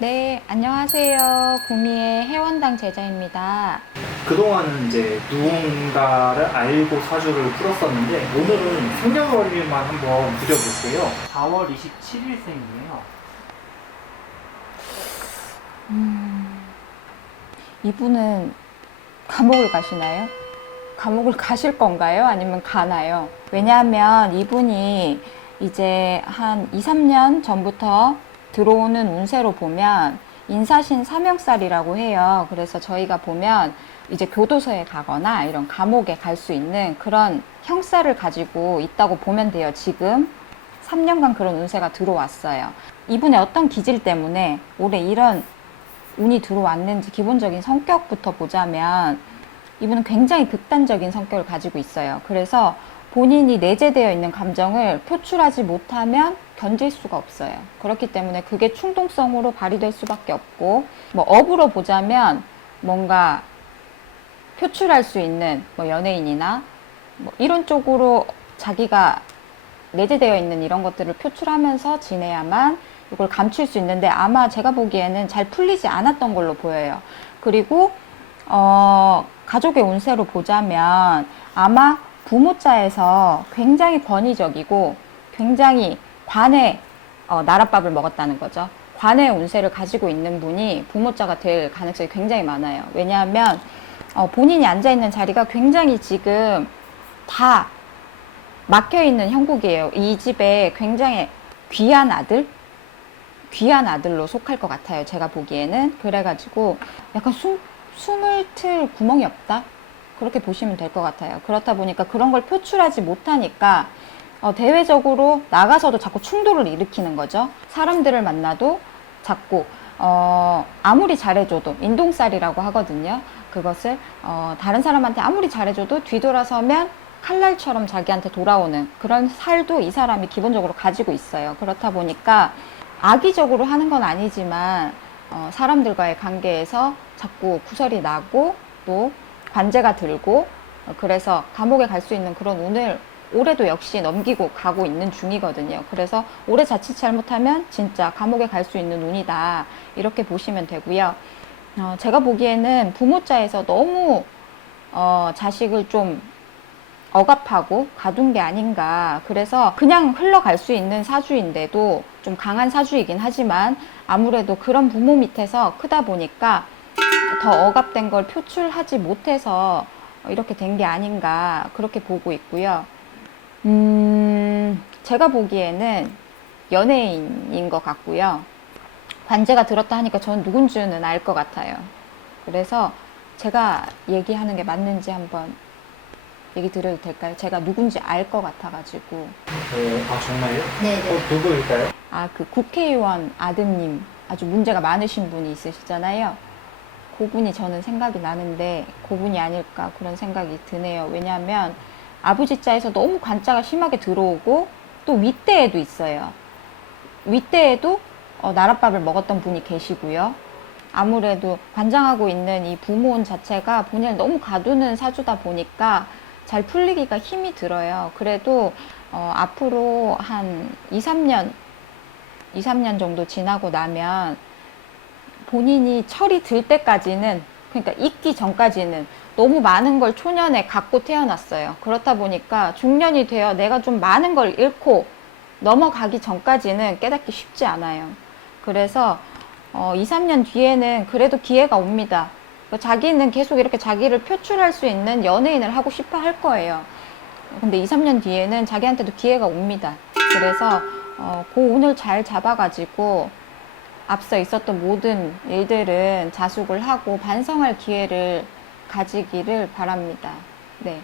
네, 안녕하세요. 구미의 해원당 제자입니다. 그동안은 이제 누군가를 알고 사주를 풀었었는데 오늘은 생년월일만 한번 드려볼게요. 4월 27일생이에요. 이분은 감옥을 가시나요? 감옥을 가실 건가요? 아니면 가나요? 왜냐하면 이분이 이제 한 2, 3년 전부터 들어오는 운세로 보면 인사신 사명살이라고 해요. 그래서 저희가 보면 이제 교도소에 가거나 이런 감옥에 갈 수 있는 그런 형사를 가지고 있다고 보면 돼요. 지금 3년간 그런 운세가 들어왔어요. 이분의 어떤 기질 때문에 올해 이런 운이 들어왔는지 기본적인 성격부터 보자면 이분은 굉장히 극단적인 성격을 가지고 있어요. 그래서 본인이 내재되어 있는 감정을 표출하지 못하면 견딜 수가 없어요. 그렇기 때문에 그게 충동성으로 발휘될 수밖에 없고, 뭐 업으로 보자면 뭔가 표출할 수 있는 뭐 연예인이나 뭐 이런 쪽으로 자기가 내재되어 있는 이런 것들을 표출하면서 지내야만 이걸 감출 수 있는데 아마 제가 보기에는 잘 풀리지 않았던 걸로 보여요. 그리고 어, 가족의 운세로 보자면 아마 부모자에서 굉장히 권위적이고 굉장히 관의 어, 나랏밥을 먹었다는 거죠. 관의 운세를 가지고 있는 분이 부모자가 될 가능성이 굉장히 많아요. 왜냐하면 어, 본인이 앉아 있는 자리가 굉장히 지금 다 막혀 있는 형국이에요. 이 집에 굉장히 귀한 아들, 귀한 아들로 속할 것 같아요. 제가 보기에는 그래가지고 약간 숨 숨을 틀 구멍이 없다 그렇게 보시면 될 것 같아요. 그렇다 보니까 그런 걸 표출하지 못하니까 어, 대외적으로 나가서도 자꾸 충돌을 일으키는 거죠. 사람들을 만나도 자꾸 어, 아무리 잘해줘도 인동살이라고 하거든요. 그것을 어, 다른 사람한테 아무리 잘해줘도 뒤돌아서면 칼날처럼 자기한테 돌아오는 그런 살도 이 사람이 기본적으로 가지고 있어요. 그렇다 보니까 악의적으로 하는 건 아니지만 어, 사람들과의 관계에서 자꾸 구설이 나고 또 관제가 들고 어, 그래서 감옥에 갈 수 있는 그런 운을 올해도 역시 넘기고 가고 있는 중이거든요. 그래서 올해 자칫 잘못하면 진짜 감옥에 갈 수 있는 운이다. 이렇게 보시면 되고요. 어, 제가 보기에는 부모자에서 너무 어, 자식을 좀 억압하고 가둔 게 아닌가. 그래서 그냥 흘러갈 수 있는 사주인데도 좀 강한 사주이긴 하지만 아무래도 그런 부모 밑에서 크다 보니까 더 억압된 걸 표출하지 못해서 이렇게 된 게 아닌가. 그렇게 보고 있고요. 음, 제가 보기에는 연예인인 것 같고요. 관제가 들었다 하니까 전 누군지는 알 것 같아요. 그래서 제가 얘기하는 게 맞는지 한번 얘기 드려도 될까요? 제가 누군지 알 것 같아가지고. 어, 아 정말요? 네네. 어, 누구일까요? 아, 그 국회의원 아드님 아주 문제가 많으신 분이 있으시잖아요. 그분이 저는 생각이 나는데 그분이 아닐까 그런 생각이 드네요. 왜냐하면 아버지 자에서 너무 관자가 심하게 들어오고 또 윗대에도 있어요. 윗대에도 어, 나랏밥을 먹었던 분이 계시고요. 아무래도 관장하고 있는 이 부모운 자체가 본인을 너무 가두는 사주다 보니까 잘 풀리기가 힘이 들어요. 그래도 어, 앞으로 한 2, 3년 2, 3년 정도 지나고 나면 본인이 철이 들 때까지는 그러니까 있기 전까지는 너무 많은 걸 초년에 갖고 태어났어요. 그렇다 보니까 중년이 되어 내가 좀 많은 걸 잃고 넘어가기 전까지는 깨닫기 쉽지 않아요. 그래서 어, 2, 3년 뒤에는 그래도 기회가 옵니다. 뭐 자기는 계속 이렇게 자기를 표출할 수 있는 연예인을 하고 싶어 할 거예요. 근데 2, 3년 뒤에는 자기한테도 기회가 옵니다. 그래서 어, 그 운을 잘 잡아가지고 앞서 있었던 모든 일들은 자숙을 하고 반성할 기회를 가지기를 바랍니다. 네.